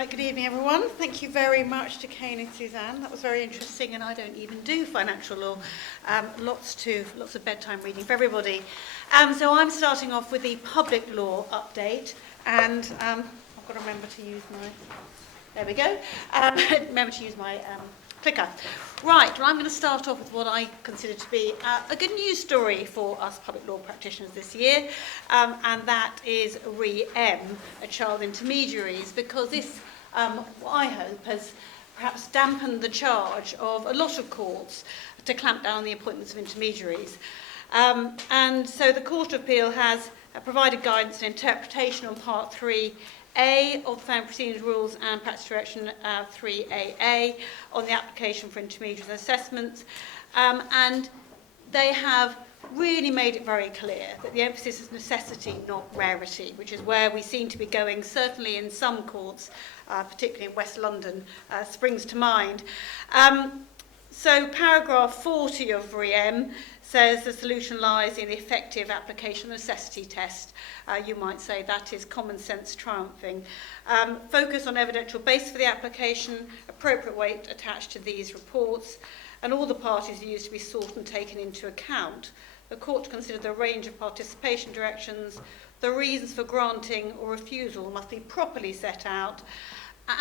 Right, good evening everyone. Thank you very much to Kane and Suzanne. That was very interesting, and I don't even do financial law. Lots of bedtime reading for everybody. So I'm starting off with the public law update, and I've got to remember to use my, there we go, remember to use my clicker. Right, well I'm going to start off with what I consider to be a good news story for us public law practitioners this year, and that is RE-M, a child intermediaries, because this, I hope, has perhaps dampened the charge of a lot of courts to clamp down on the appointments of intermediaries. And so the Court of Appeal has provided guidance and interpretation on Part 3A of the Family Proceedings Rules and Practice Direction 3AA on the application for intermediaries and assessments. And they have really made it very clear that the emphasis is necessity, not rarity, which is where we seem to be going, certainly in some courts, particularly in West London, springs to mind. So paragraph 40 of RE-M says the solution lies in the effective application of the necessity test. You might say that is common sense triumphing. Focus on evidential basis for the application, appropriate weight attached to these reports, and all the parties are used to be sought and taken into account. The court to consider the range of participation directions, the reasons for granting or refusal must be properly set out,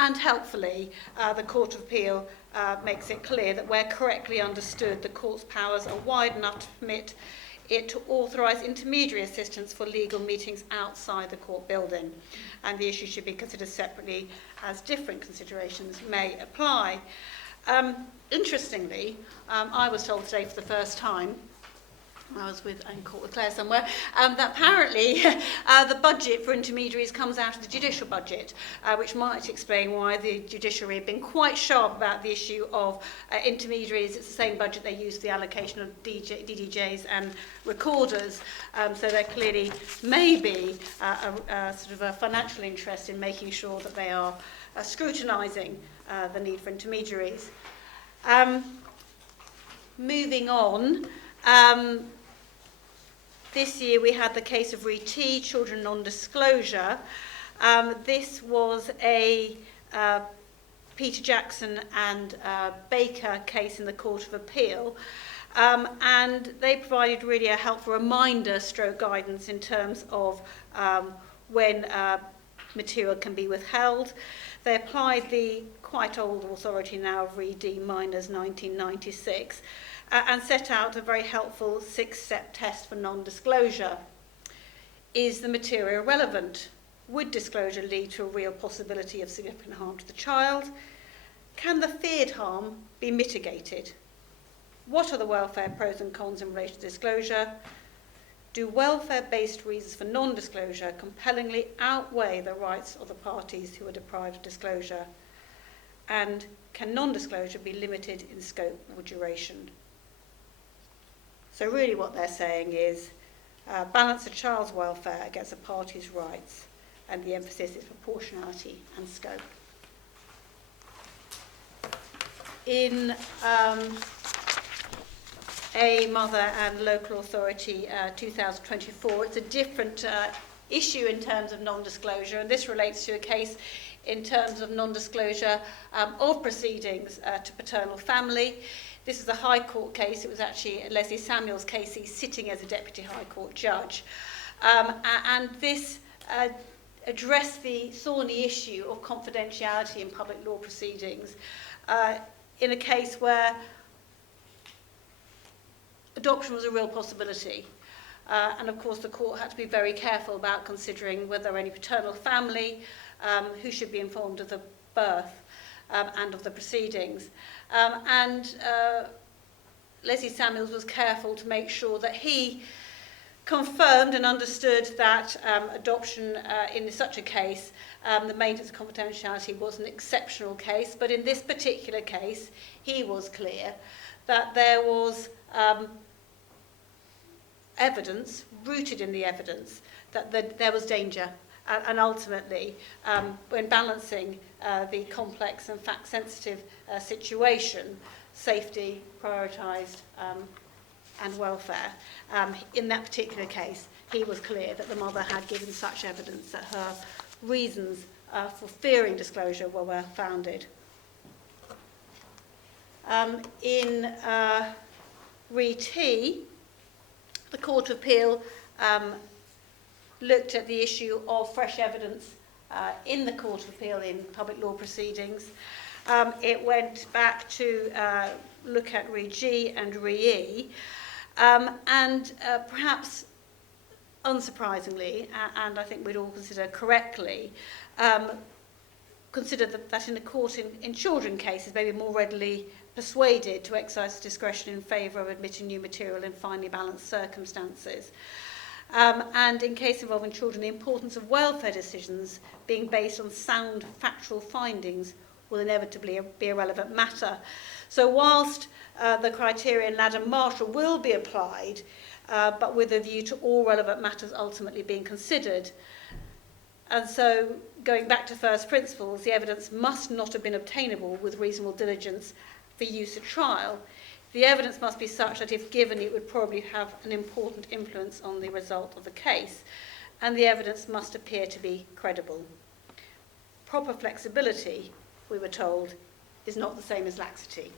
and helpfully, the Court of Appeal makes it clear that where correctly understood, the court's powers are wide enough to permit it to authorise intermediary assistance for legal meetings outside the court building, and the issue should be considered separately as different considerations may apply. Interestingly, I was told today for the first time, I was in court with Claire somewhere, that apparently the budget for intermediaries comes out of the judicial budget, which might explain why the judiciary have been quite sharp about the issue of intermediaries. It's the same budget they use for the allocation of DDJs and recorders, so there clearly may be a sort of a financial interest in making sure that they are scrutinising the need for intermediaries. Moving on, this year we had the case of RE-T, children non-disclosure. This was a Peter Jackson and Baker case in the Court of Appeal, and they provided really a helpful reminder stroke guidance in terms of when material can be withheld. They applied the quite old authority now of RE-D minors 1996, and set out a very helpful 6-step test for non-disclosure. Is the material relevant? Would disclosure lead to a real possibility of significant harm to the child? Can the feared harm be mitigated? What are the welfare pros and cons in relation to disclosure? Do welfare-based reasons for non-disclosure compellingly outweigh the rights of the parties who are deprived of disclosure? And can non-disclosure be limited in scope or duration? So really what they're saying is balance a child's welfare against a party's rights, and the emphasis is proportionality and scope. In a Mother and Local Authority 2024, it's a different issue in terms of non-disclosure, and this relates to a case in terms of non-disclosure of proceedings to paternal family. This is a High Court case. It was actually Leslie Samuels' case. He's sitting as a Deputy High Court judge. And this addressed the thorny issue of confidentiality in public law proceedings in a case where adoption was a real possibility. And of course the court had to be very careful about considering whether any paternal family who should be informed of the birth and of the proceedings. Leslie Samuels was careful to make sure that he confirmed and understood that adoption in such a case, the maintenance of confidentiality was an exceptional case, but in this particular case, he was clear that there was evidence, rooted in the evidence, that there was danger. And ultimately, when balancing the complex and fact-sensitive situation, safety prioritised and welfare, in that particular case, he was clear that the mother had given such evidence that her reasons for fearing disclosure were well founded. In Re T, the Court of Appeal looked at the issue of fresh evidence in the Court of Appeal in public law proceedings. It went back to look at Re G and Re E, and perhaps unsurprisingly, and I think we'd all consider correctly, consider that in a court in children cases may be more readily persuaded to exercise discretion in favour of admitting new material in finely balanced circumstances. And in cases involving children, the importance of welfare decisions being based on sound factual findings will inevitably be a relevant matter. So whilst the criteria in Adam Marshall will be applied, but with a view to all relevant matters ultimately being considered. And so, going back to first principles, the evidence must not have been obtainable with reasonable diligence for use at trial. The evidence must be such that if given, it would probably have an important influence on the result of the case, and the evidence must appear to be credible. Proper flexibility, we were told, is not the same as laxity.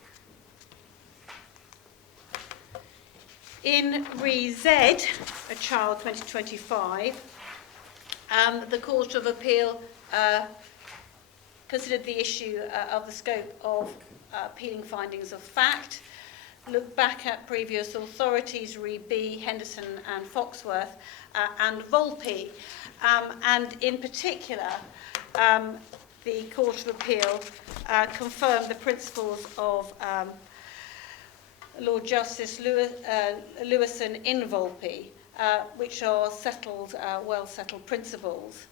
In Re Z, a child 2025, the Court of Appeal considered the issue of the scope of appealing findings of fact, looked back at previous authorities, Re B, Henderson and Foxworth, and Volpe, and in particular, the Court of Appeal confirmed the principles of Lord Justice Lewison in Volpe, which are settled, well-settled principles.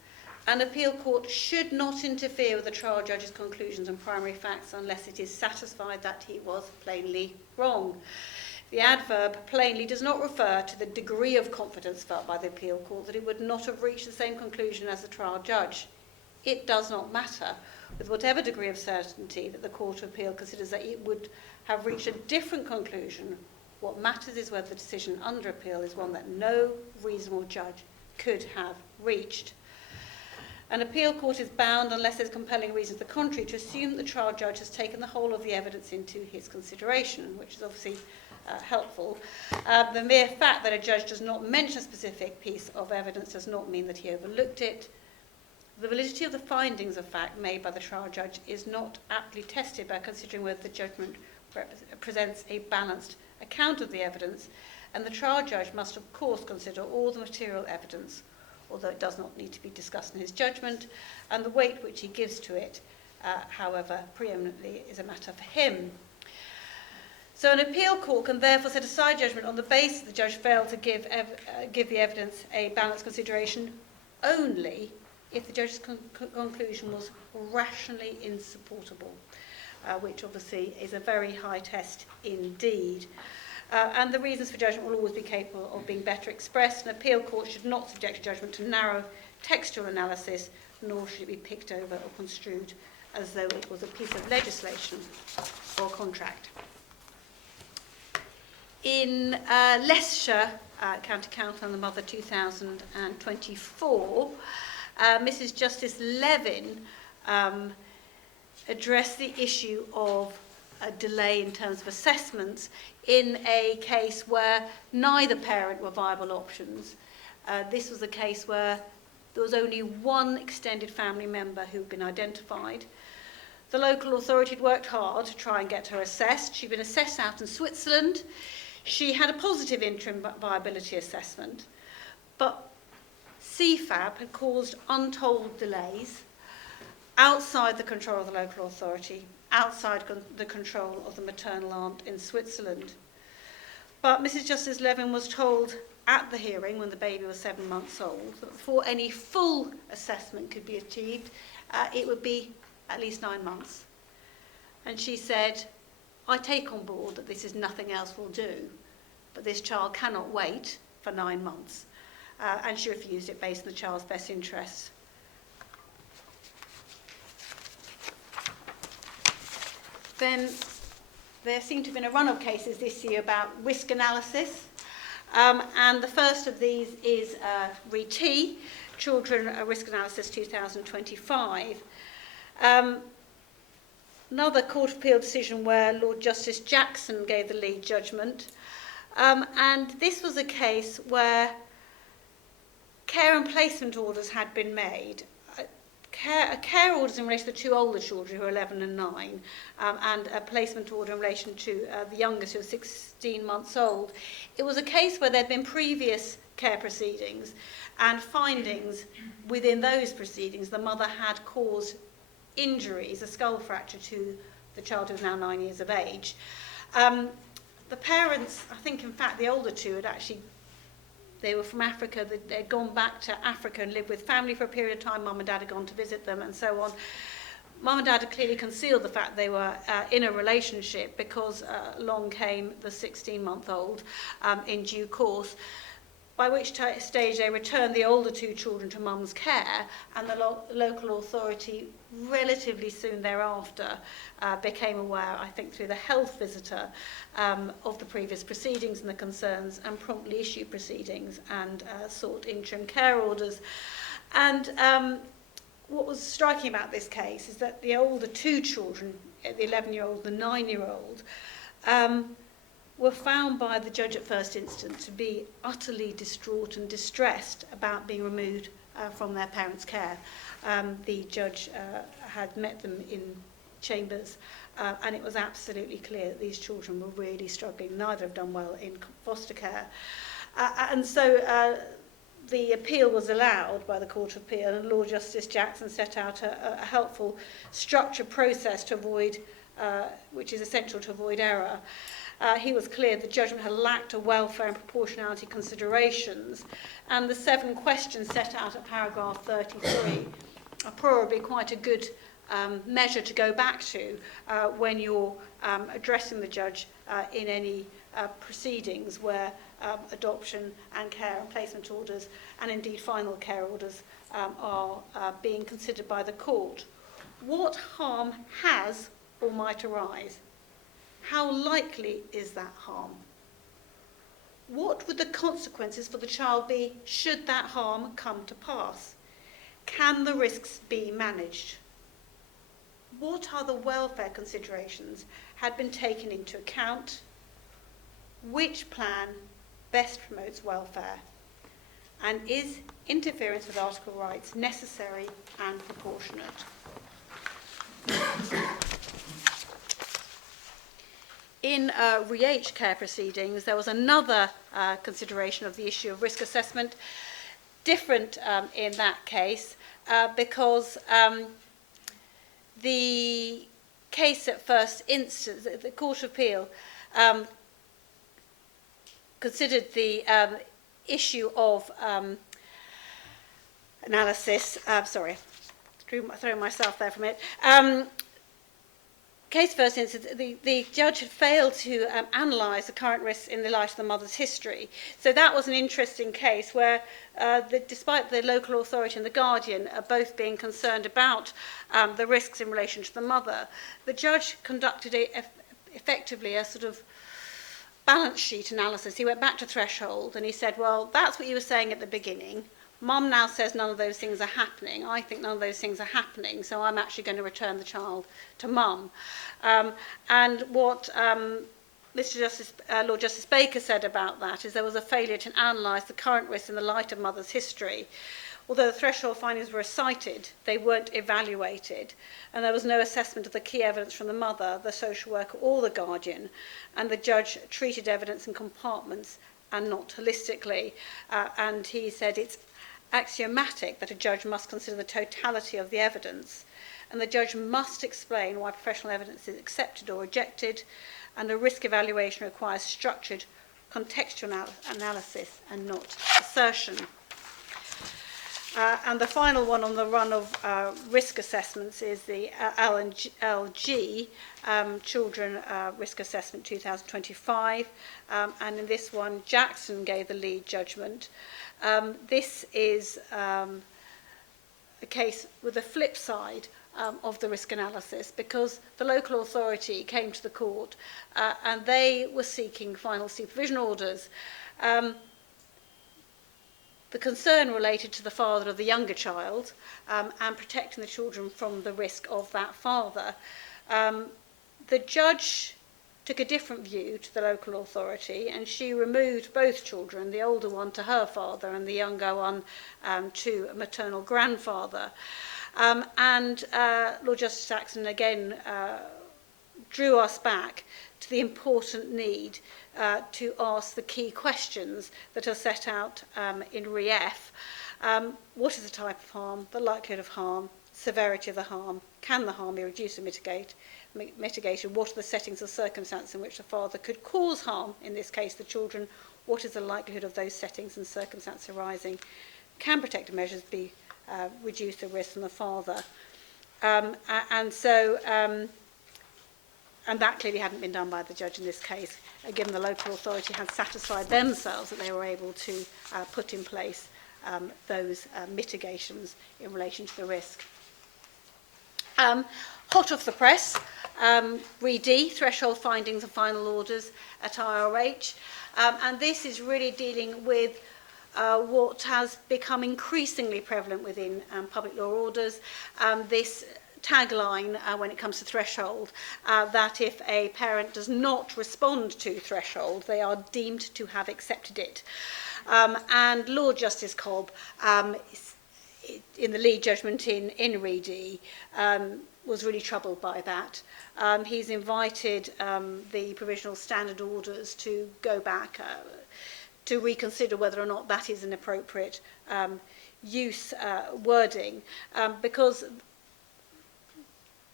An appeal court should not interfere with the trial judge's conclusions and primary facts unless it is satisfied that he was plainly wrong. The adverb plainly does not refer to the degree of confidence felt by the appeal court that it would not have reached the same conclusion as the trial judge. It does not matter, with whatever degree of certainty that the Court of Appeal considers that it would have reached a different conclusion. What matters is whether the decision under appeal is one that no reasonable judge could have reached. An appeal court is bound, unless there's compelling reason to the contrary, to assume that the trial judge has taken the whole of the evidence into his consideration, which is obviously helpful. The mere fact that a judge does not mention a specific piece of evidence does not mean that he overlooked it. The validity of the findings of fact made by the trial judge is not aptly tested by considering whether the judgment presents a balanced account of the evidence, and the trial judge must of course consider all the material evidence, although it does not need to be discussed in his judgment, and the weight which he gives to it, however, preeminently is a matter for him. So an appeal court can therefore set aside judgment on the basis the judge failed to give the evidence a balanced consideration only if the judge's conclusion was rationally insupportable, which obviously is a very high test indeed. And the reasons for judgment will always be capable of being better expressed. An appeal court should not subject judgment to narrow textual analysis, nor should it be picked over or construed as though it was a piece of legislation or contract. In Leicestershire, County Council and the Mother 2024, Mrs. Justice Levin addressed the issue of a delay in terms of assessments in a case where neither parent were viable options. This was a case where there was only one extended family member who had been identified. The local authority had worked hard to try and get her assessed. She'd been assessed out in Switzerland. She had a positive interim viability assessment, but CFAB had caused untold delays outside the control of the local authority, outside the control of the maternal aunt in Switzerland. But Mrs. Justice Levin was told at the hearing, when the baby was 7 months old, that before any full assessment could be achieved, it would be at least 9 months. And she said, I take on board that this is nothing else will do, but this child cannot wait for 9 months. And she refused it based on the child's best interests. Then there seemed to have been a run of cases this year about risk analysis. And the first of these is RE-T, Children Risk Analysis 2025. Another Court of Appeal decision where Lord Justice Jackson gave the lead judgment. And this was a case where care and placement orders had been made. Care orders in relation to the two older children who are 11 and 9, and a placement order in relation to the youngest who was 16 months old. It was a case where there had been previous care proceedings and findings within those proceedings. The mother had caused injuries, a skull fracture to the child who was now 9 years of age. The parents, I think in fact the older two had actually, they were from Africa, they'd gone back to Africa and lived with family for a period of time. Mum and Dad had gone to visit them and so on. Mum and Dad had clearly concealed the fact they were in a relationship because along came the 16-month-old in due course, by which stage they returned the older two children to Mum's care, and the local authority relatively soon thereafter became aware, I think through the health visitor, of the previous proceedings and the concerns, and promptly issued proceedings and sought interim care orders. And what was striking about this case is that the older two children, the 11-year-old and the 9-year-old, were found by the judge at first instance to be utterly distraught and distressed about being removed from their parents' care. The judge had met them in chambers, and it was absolutely clear that these children were really struggling. Neither have done well in foster care. And so the appeal was allowed by the Court of Appeal, and Lord Justice Jackson set out a helpful structured process to avoid, which is essential to avoid error. He was clear the judgment had lacked a welfare and proportionality considerations, and the 7 questions set out at paragraph 33 are probably quite a good measure to go back to when you're addressing the judge in any proceedings where adoption and care and placement orders, and indeed final care orders, are being considered by the court. What harm has or might arise? How likely is that harm? What would the consequences for the child be should that harm come to pass? Can the risks be managed? What other welfare considerations had been taken into account? Which plan best promotes welfare? And is interference with article rights necessary and proportionate? In RE-H care proceedings, there was another consideration of the issue of risk assessment, different in that case, because the case at first instance, the Court of Appeal considered the issue of analysis, sorry, throwing myself there for a minute. Case first instance, the judge had failed to analyse the current risks in the light of the mother's history. So that was an interesting case where, despite the local authority and the guardian both being concerned about the risks in relation to the mother, the judge conducted effectively a sort of balance sheet analysis. He went back to threshold and he said, well, that's what you were saying at the beginning. Mum now says none of those things are happening. I think none of those things are happening, so I'm actually going to return the child to Mum. And what Lord Justice Baker said about that is there was a failure to analyse the current risks in the light of mother's history. Although the threshold findings were cited, they weren't evaluated, and there was no assessment of the key evidence from the mother, the social worker, or the guardian, and the judge treated evidence in compartments and not holistically. And he said it's axiomatic that a judge must consider the totality of the evidence, and the judge must explain why professional evidence is accepted or rejected, and a risk evaluation requires structured contextual analysis and not assertion. And the final one on the run of risk assessments is the LG, Children Risk Assessment 2025. And in this one, Jackson gave the lead judgment. This is a case with the flip side of the risk analysis, because the local authority came to the court and they were seeking final supervision orders. The concern related to the father of the younger child and protecting the children from the risk of that father. The judge took a different view to the local authority, and she removed both children, the older one to her father and the younger one to a maternal grandfather. And Lord Justice Saxon again drew us back to the important need to ask the key questions that are set out in Re F. What is the type of harm, the likelihood of harm, severity of the harm, can the harm be reduced or mitigated, what are the settings or circumstances in which the father could cause harm, in this case the children, what is the likelihood of those settings and circumstances arising, can protective measures be reduce the risk from the father. And that clearly hadn't been done by the judge in this case, given the local authority had satisfied themselves that they were able to put in place those mitigations in relation to the risk. Hot off the press, Re D, threshold findings and final orders at IRH. And this is really dealing with what has become increasingly prevalent within public law orders, this tagline when it comes to threshold, that if a parent does not respond to threshold, they are deemed to have accepted it. And Lord Justice Cobb, in the lead judgment in Re D, was really troubled by that. He's invited the provisional standard orders to go back to reconsider whether or not that is an appropriate wording, because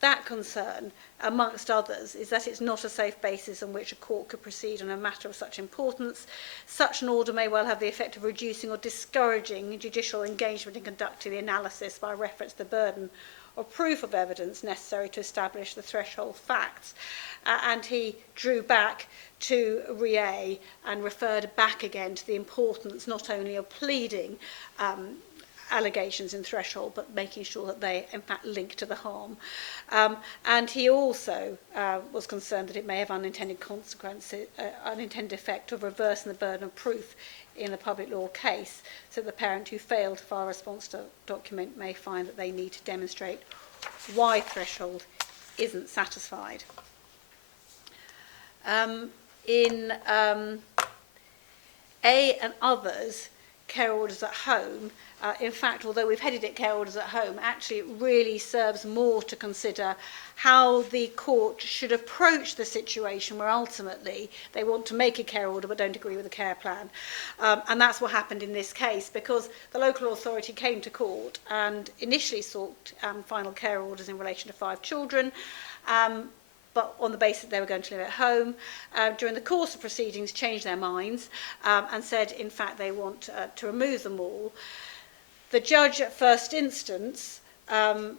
that concern, amongst others, is that it's not a safe basis on which a court could proceed on a matter of such importance. Such an order may well have the effect of reducing or discouraging judicial engagement in conducting the analysis by reference to the burden or proof of evidence necessary to establish the threshold facts. And he drew back to Re A and referred back again to the importance not only of pleading allegations in threshold, but making sure that they in fact link to the harm. And he also was concerned that it may have unintended consequences, unintended effect of reversing the burden of proof in a public law case, so the parent who failed to file a response document may find that they need to demonstrate why threshold isn't satisfied. In A and others, care orders at home, in fact, although we've headed it care orders at home, actually it really serves more to consider how the court should approach the situation where ultimately they want to make a care order but don't agree with the care plan. And that's what happened in this case, because the local authority came to court and initially sought final care orders in relation to 5 children, but on the basis that they were going to live at home. During the course of proceedings, changed their minds and said, in fact, they want to remove them all. The judge at first instance felt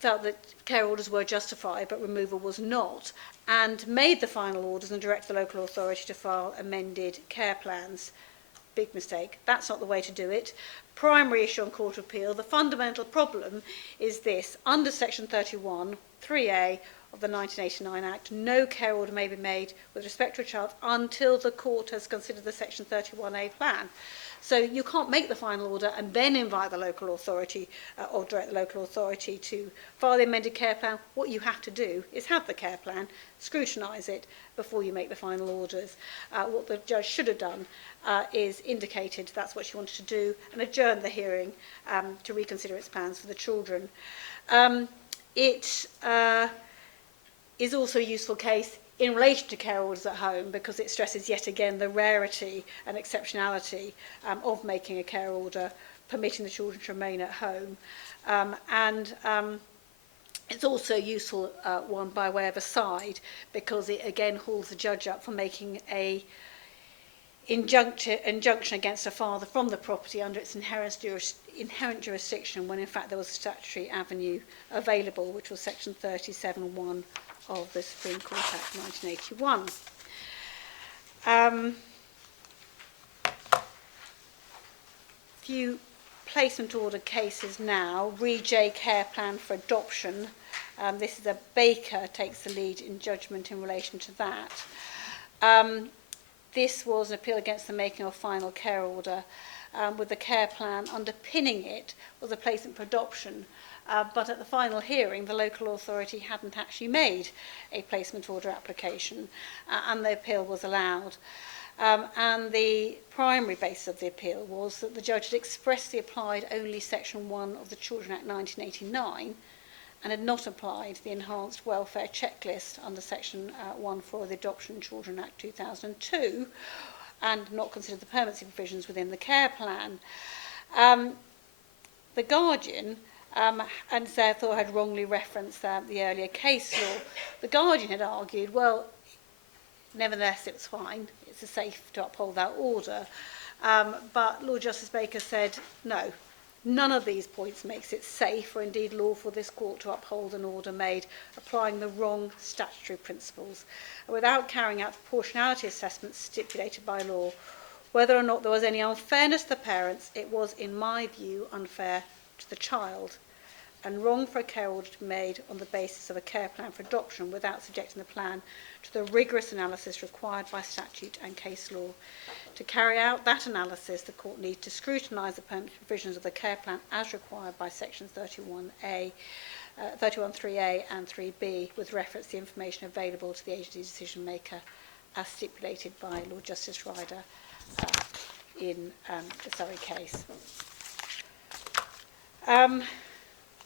that care orders were justified, but removal was not, and made the final orders and directed the local authority to file amended care plans. Big mistake. That's not the way to do it. Primary issue on Court of Appeal, the fundamental problem is this: under Section 31, 3A of the 1989 Act, no care order may be made with respect to a child until the court has considered the Section 31A plan. So you can't make the final order and then invite the local authority or direct the local authority to file the amended care plan. What you have to do is have the care plan, scrutinise it before you make the final orders. What the judge should have done is indicated that's what she wanted to do and adjourned the hearing to reconsider its plans for the children. It is also a useful case in relation to care orders at home, because it stresses yet again the rarity and exceptionality of making a care order permitting the children to remain at home. It's also a useful one by way of aside, because it again hauls the judge up for making a injunction against a father from the property under its inherent jurisdiction, when in fact there was a statutory avenue available, which was Section 37(1) of the Supreme Court Act 1981. Few placement order cases now. Re J care plan for adoption. This is a Baker takes the lead in judgment in relation to that. this was an appeal against the making of a final care order, with the care plan underpinning it was a placement for adoption. But at the final hearing, the local authority hadn't actually made a placement order application, and the appeal was allowed. And the primary basis of the appeal was that the judge had expressly applied only Section 1 of the Children Act 1989 and had not applied the enhanced welfare checklist under Section 1 of the Adoption Children Act 2002 and not considered the permanency provisions within the care plan. The Guardian and therefore had wrongly referenced the earlier case law. The Guardian had argued, well, nevertheless, it was fine. It's safe to uphold that order. But Lord Justice Baker said, no, none of these points makes it safe or indeed lawful for this court to uphold an order made applying the wrong statutory principles without carrying out proportionality assessments stipulated by law. Whether or not there was any unfairness to the parents, it was, in my view, unfair to the child, and wrong for a care order to be made on the basis of a care plan for adoption without subjecting the plan to the rigorous analysis required by statute and case law. To carry out that analysis, the court needs to scrutinise the permanent provisions of the care plan as required by sections 31A, 31.3a and 3b with reference to the information available to the agency decision maker as stipulated by Lord Justice Ryder in the Surrey case.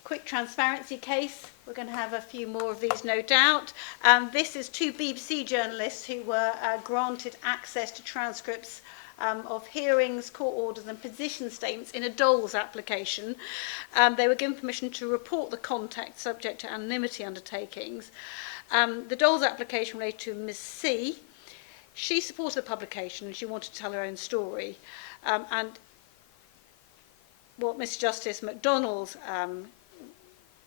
Quick transparency case. We're going to have a few more of these, no doubt. This is two BBC journalists who were granted access to transcripts of hearings, court orders and position statements in a Dole's application. They were given permission to report the context subject to anonymity undertakings. The Dole's application related to Ms C. She supported the publication and she wanted to tell her own story. And what Mr Justice MacDonald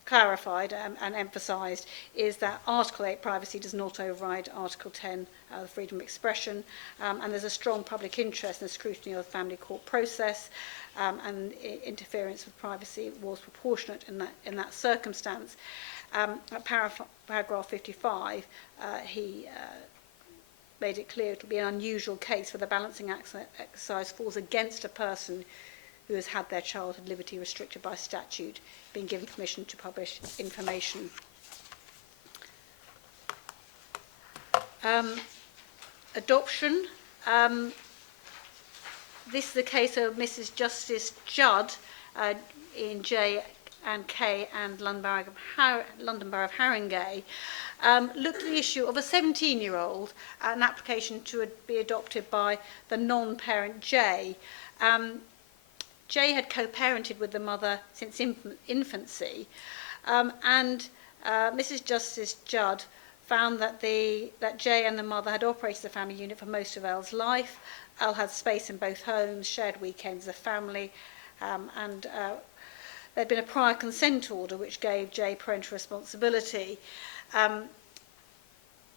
clarified and emphasised is that Article 8 privacy does not override Article 10 freedom of expression, and there's a strong public interest in the scrutiny of the family court process, and interference with privacy was proportionate in that circumstance. At paragraph 55, he made it clear it will be an unusual case where the balancing exercise falls against a person who has had their childhood liberty restricted by statute, being given permission to publish information. Adoption. This is the case of Mrs Justice Judd in J and K and London Borough of Haringey, looked at the issue of a 17-year-old, an application to be adopted by the non-parent J. Jay had co-parented with the mother since infancy, and Mrs Justice Judd found that Jay and the mother had operated the family unit for most of Elle's life. Elle had space in both homes, shared weekends as a family, and there'd been a prior consent order which gave Jay parental responsibility.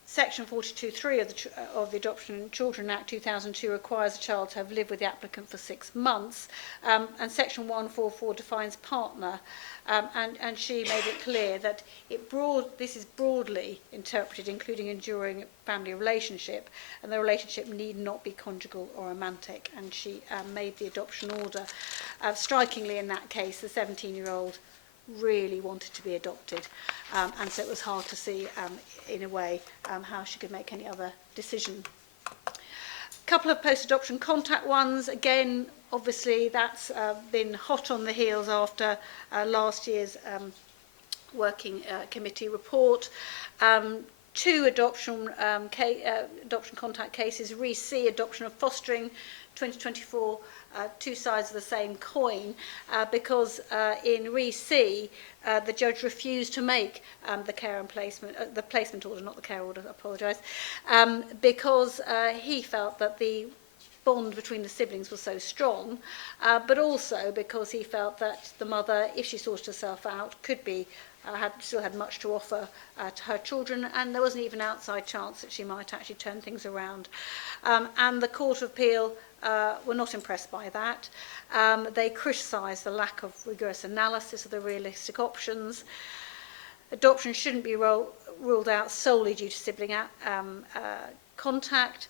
Section 42.3 of the Adoption Children Act 2002 requires a child to have lived with the applicant for 6 months, and Section 144 defines partner, and she made it clear that this is broadly interpreted, including enduring family relationship, and the relationship need not be conjugal or romantic, and she made the adoption order. Strikingly in that case, the 17-year-old really wanted to be adopted, and so it was hard to see in a way how she could make any other decision. A couple of post-adoption contact ones, again obviously that's been hot on the heels after last year's working committee report. Two adoption contact cases, RE-C, adoption of fostering 2024, two sides of the same coin, because in RE-C, the judge refused to make the care and placement, the placement order, not the care order, I apologise, because he felt that the bond between the siblings was so strong, but also because he felt that the mother, if she sorted herself out, could be still had much to offer to her children, and there wasn't even an outside chance that she might actually turn things around. And the Court of Appeal were not impressed by that. They criticised the lack of rigorous analysis of the realistic options. Adoption shouldn't be ruled out solely due to sibling contact,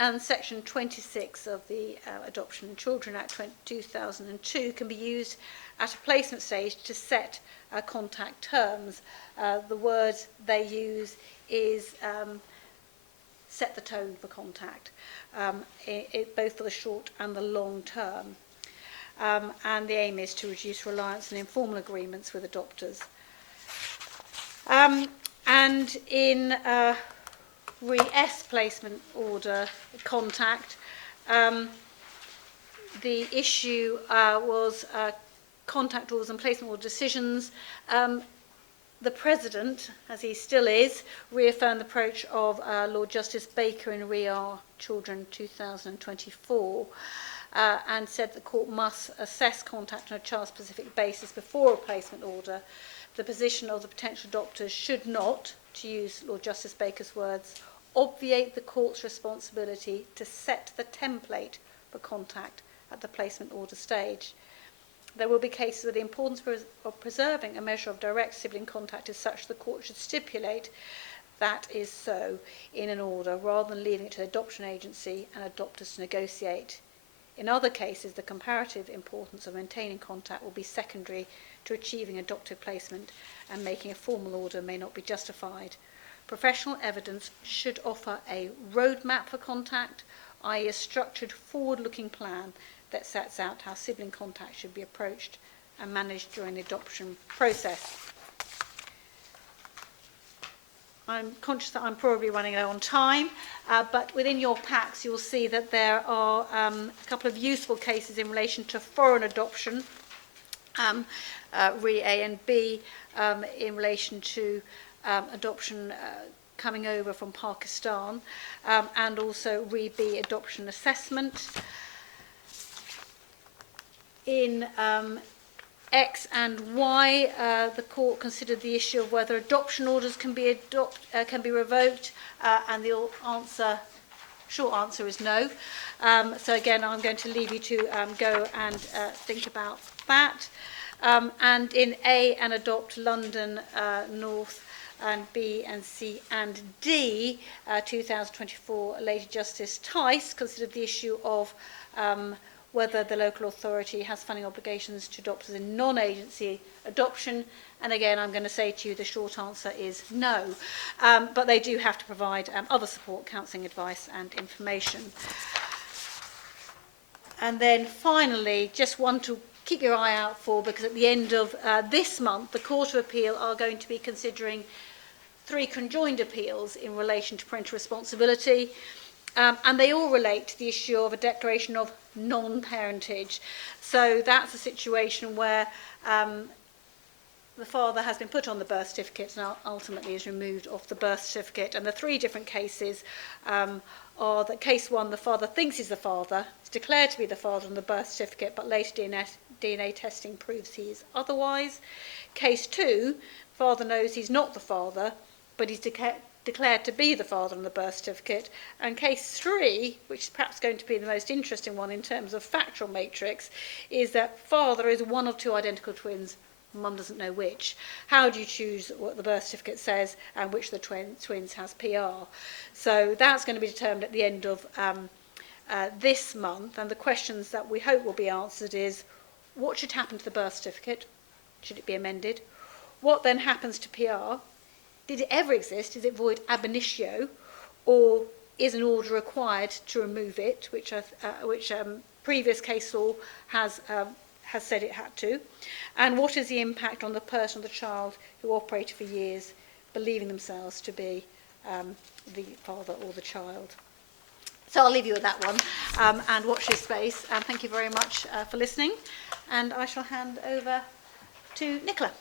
and Section 26 of the Adoption and Children Act 2002 can be used at a placement stage to set contact terms. The word they use is set the tone for contact, both for the short and the long term. And the aim is to reduce reliance on informal agreements with adopters. And in Re-S placement order contact, the issue was contact orders and placement order decisions. The President, as he still is, reaffirmed the approach of Lord Justice Baker in Re-R Children 2024 and said the court must assess contact on a child-specific basis before a placement order. The position of the potential adopters should not, to use Lord Justice Baker's words, obviate the court's responsibility to set the template for contact at the placement order stage. There will be cases where the importance of preserving a measure of direct sibling contact is such the court should stipulate that is so in an order rather than leaving it to the adoption agency and adopters to negotiate. In other cases, the comparative importance of maintaining contact will be secondary to achieving adoptive placement, and making a formal order may not be justified. Professional evidence should offer a roadmap for contact, i.e. a structured forward-looking plan that sets out how sibling contact should be approached and managed during the adoption process. I'm conscious that I'm probably running low on time, but within your packs you'll see that there are a couple of useful cases in relation to foreign adoption, Re-A and B, in relation to adoption coming over from Pakistan, and also Re-B adoption assessment. In X and Y, the court considered the issue of whether adoption orders can be revoked, and the short answer is no. So again, I'm going to leave you to go and think about that. And in A and Adopt London North, and B and C and D, 2024, Lady Justice Tice considered the issue of whether the local authority has funding obligations to adopters in non-agency adoption. And again, I'm going to say to you the short answer is no. But they do have to provide other support, counselling, advice and information. And then finally, just one to keep your eye out for, because at the end of this month, the Court of Appeal are going to be considering 3 conjoined appeals in relation to parental responsibility. And they all relate to the issue of a declaration of non-parentage. So that's a situation where the father has been put on the birth certificate and ultimately is removed off the birth certificate. And the 3 different cases are that case 1, the father thinks he's the father, is declared to be the father on the birth certificate, but later DNA testing proves he is otherwise. Case 2, father knows he's not the father, but he's declared to be the father on the birth certificate. And case 3, which is perhaps going to be the most interesting one in terms of factual matrix, is that father is one of 2 identical twins, mum doesn't know which. How do you choose what the birth certificate says and which of the twins has PR? So that's going to be determined at the end of this month, and the questions that we hope will be answered is, what should happen to the birth certificate? Should it be amended? What then happens to PR? Did it ever exist? Is it void ab initio, or is an order required to remove it, which previous case law has said it had to? And what is the impact on the person or the child who operated for years, believing themselves to be the father or the child? So I'll leave you with that one, and watch this space. Thank you very much for listening, and I shall hand over to Nicola.